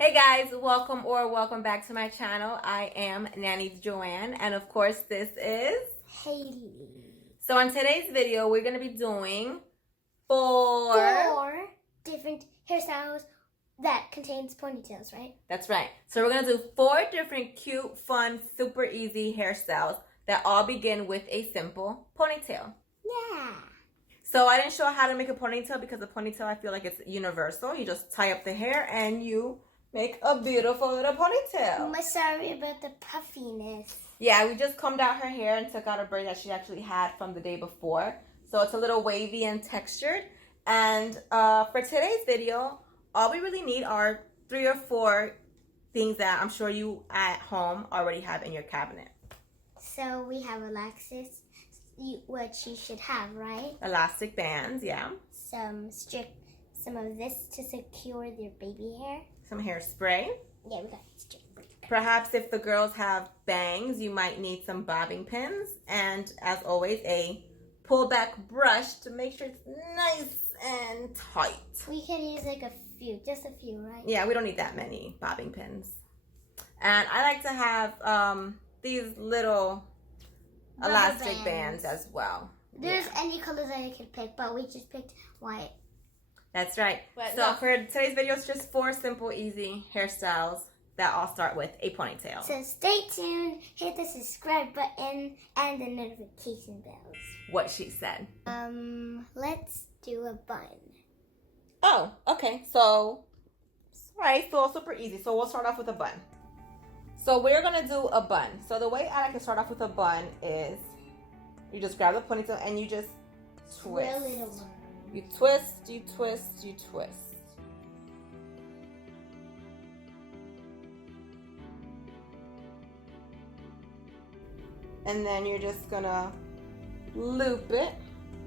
Hey guys, welcome back to my channel. I am Nanny Joanne, and of course this is Haley. So on today's video, we're gonna be doing four different hairstyles that contains ponytails, right? That's right. So we're gonna do 4 different cute, fun, super easy hairstyles that all begin with a simple ponytail. Yeah. So I didn't show how to make a ponytail because a ponytail, I feel like it's universal. You just tie up the hair and you make a beautiful little ponytail. I'm sorry about the puffiness. Yeah, we just combed out her hair and took out a braid that she actually had from the day before. So it's a little wavy and textured. And for today's video, all we really need are 3 or 4 things that I'm sure you at home already have in your cabinet. So we have Alexis, what you should have, right? Elastic bands, yeah. Some of this to secure your baby hair. Some hairspray. Yeah, we got strip. Perhaps if the girls have bangs, you might need some bobbing pins. And as always, a pullback brush to make sure it's nice and tight. We can use like just a few, right? Yeah, we don't need that many bobbing pins. And I like to have these little Rubber elastic bands as well. There's any colors that I could pick, but we just picked white. That's right. So for today's video, it's just 4 simple, easy hairstyles that all start with a ponytail. So stay tuned, hit the subscribe button and the notification bells. What she said. Let's do a bun. Oh, okay. So, right, so super easy. So we'll start off with a bun. So we're gonna do a bun. So the way I like to start off with a bun is you just grab the ponytail and you just twist. You twist, you twist, you twist. And then you're just gonna loop it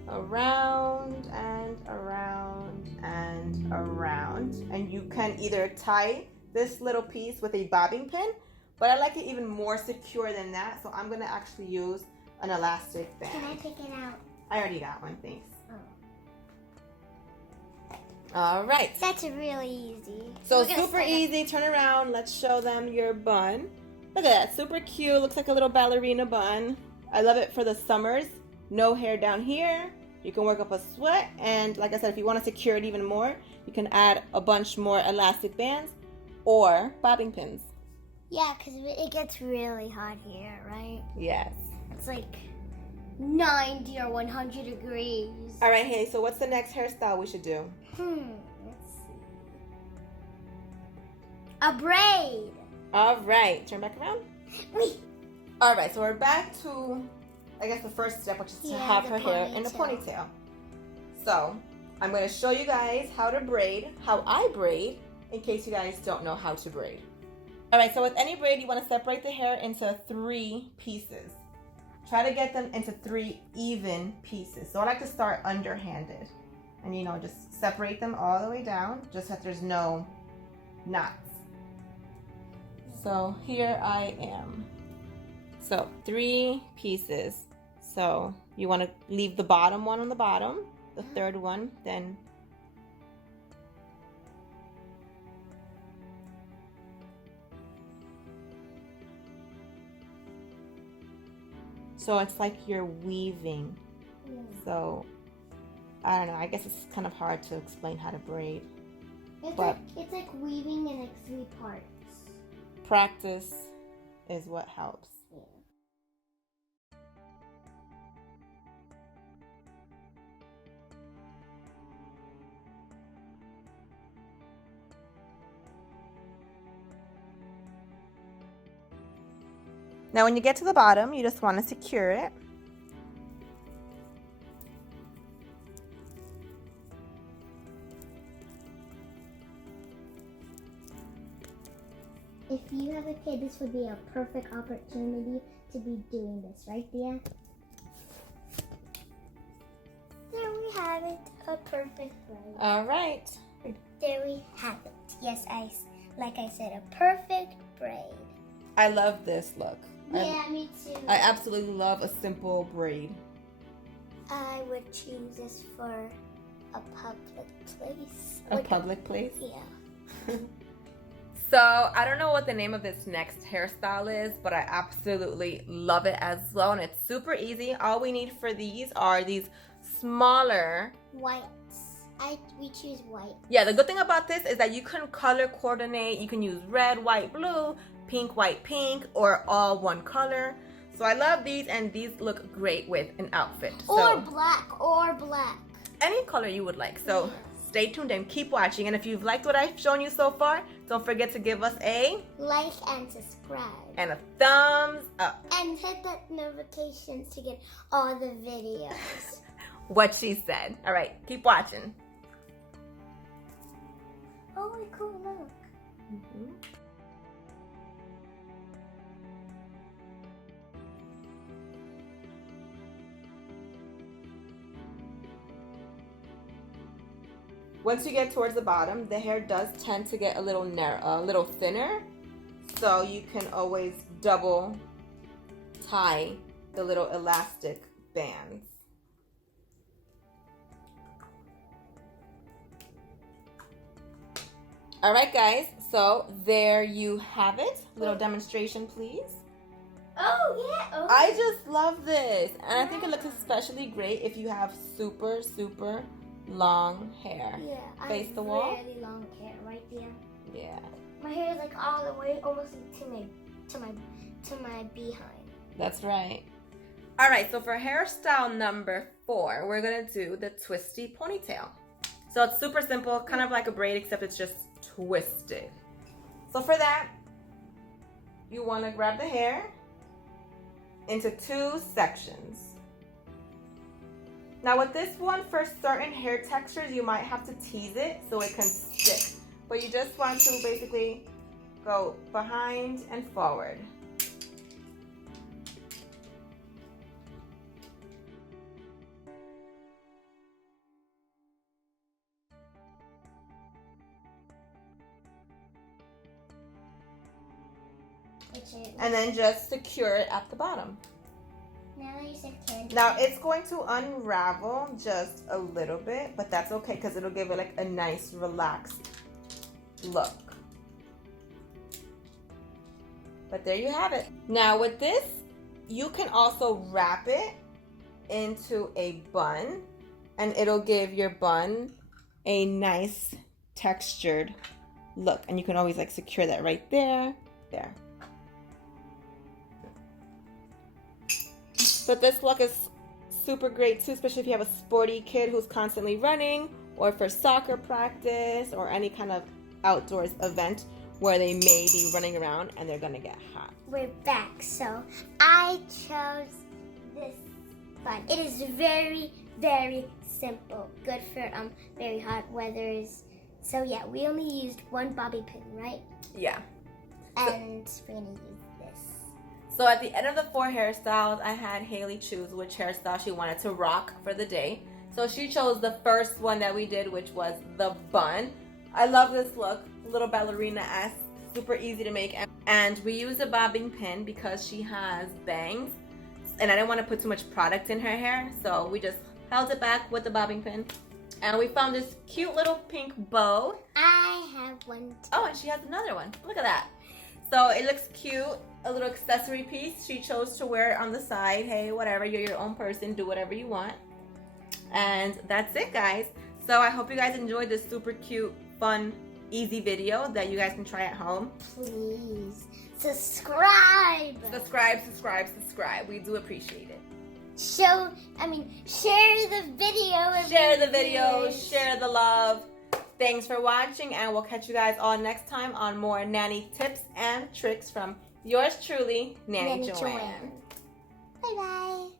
around and around and around. And you can either tie this little piece with a bobbing pin, but I like it even more secure than that. So I'm gonna actually use an elastic band. Can I pick it out? I already got one, thanks. Oh. All right. That's really easy. So super easy. Turn around. Let's show them your bun. Look at that. Super cute. Looks like a little ballerina bun. I love it for the summers. No hair down here. You can work up a sweat. And like I said, if you want to secure it even more, you can add a bunch more elastic bands or bobbing pins. Yeah, because it gets really hot here, right? Yes. It's like 90 or 100 degrees. All right, hey, so what's the next hairstyle we should do? Let's see. A braid. All right, turn back around. Wait. All right, so we're back to, I guess, the first step, which is to have her hair in a ponytail. So I'm going to show you guys how to braid, how I braid, in case you guys don't know how to braid. All right, so with any braid, you want to separate the hair into 3 pieces. Try to get them into 3 even pieces. So I like to start underhanded. And, you know, just separate them all the way down, just so that there's no knots. So here I am. So 3 pieces. So you want to leave the bottom one on the bottom, the third one, then so it's like you're weaving. So I don't know, I guess it's kind of hard to explain how to braid. It's like weaving in like 3 parts. Practice is what helps. Yeah. Now when you get to the bottom, you just want to secure it. If you have a kid, this would be a perfect opportunity to be doing this, right, Dia? There we have it, a perfect braid. All right. There we have it. Yes, like I said, a perfect braid. I love this look. Yeah, me too. I absolutely love a simple braid. I would choose this for a public place. A public place? Yeah. So I don't know what the name of this next hairstyle is, but I absolutely love it as well. And it's super easy. All we need for these are these smaller whites. We choose white. Yeah, the good thing about this is that you can color coordinate. You can use red, white, blue, pink, white, pink, or all one color. So I love these, and these look great with an outfit. Or black. Any color you would like. So stay tuned and keep watching. And if you've liked what I've shown you so far, don't forget to give us a like and subscribe. And a thumbs up. And hit that notifications to get all the videos. What she said. All right, keep watching. Oh, cool, look. Mm-hmm. Once you get towards the bottom, the hair does tend to get a little narrow, a little thinner. So you can always double tie the little elastic bands. All right, guys, so there you have it. Little demonstration, please. Oh, yeah. Oh. I just love this. And I think it looks especially great if you have super, super long hair. Yeah. Face the wall. Really long hair right there. Yeah. My hair is like all the way almost to my behind. That's right. All right, so for hairstyle number 4, we're going to do the twisty ponytail. So it's super simple, kind of like a braid, except it's just twisted. So for that, you want to grab the hair into 2 sections. Now with this one, for certain hair textures, you might have to tease it so it can stick. But you just want to basically go behind and forward. And then just secure it at the bottom. Now you said candy. Now it's going to unravel just a little bit, but that's okay because it'll give it like a nice relaxed look. But there you have it. Now with this, you can also wrap it into a bun, and it'll give your bun a nice textured look. And you can always like secure that right there. There. But this look is super great too, especially if you have a sporty kid who's constantly running, or for soccer practice or any kind of outdoors event where they may be running around and they're gonna get hot. We're back. So I chose this bun. It is very, very simple. Good for very hot weathers. So yeah, we only used 1 bobby pin, right? Yeah. And we're gonna use this. So at the end of the 4 hairstyles, I had Haley choose which hairstyle she wanted to rock for the day. So she chose the first one that we did, which was the bun. I love this look, little ballerina-esque, super easy to make. And we use a bobbing pin because she has bangs, and I didn't want to put too much product in her hair, so we just held it back with the bobbing pin. And we found this cute little pink bow. I have one too. Oh, and she has another one. Look at that. So it looks cute, a little accessory piece. She chose to wear it on the side. Hey, whatever, you're your own person, do whatever you want. And that's it, guys. So I hope you guys enjoyed this super cute, fun, easy video that you guys can try at home. Please subscribe. Subscribe. We do appreciate it. Share the video. Share the video, share the love. Thanks for watching, and we'll catch you guys all next time on more nanny tips and tricks from yours truly, Nanny Joanne. Bye-bye.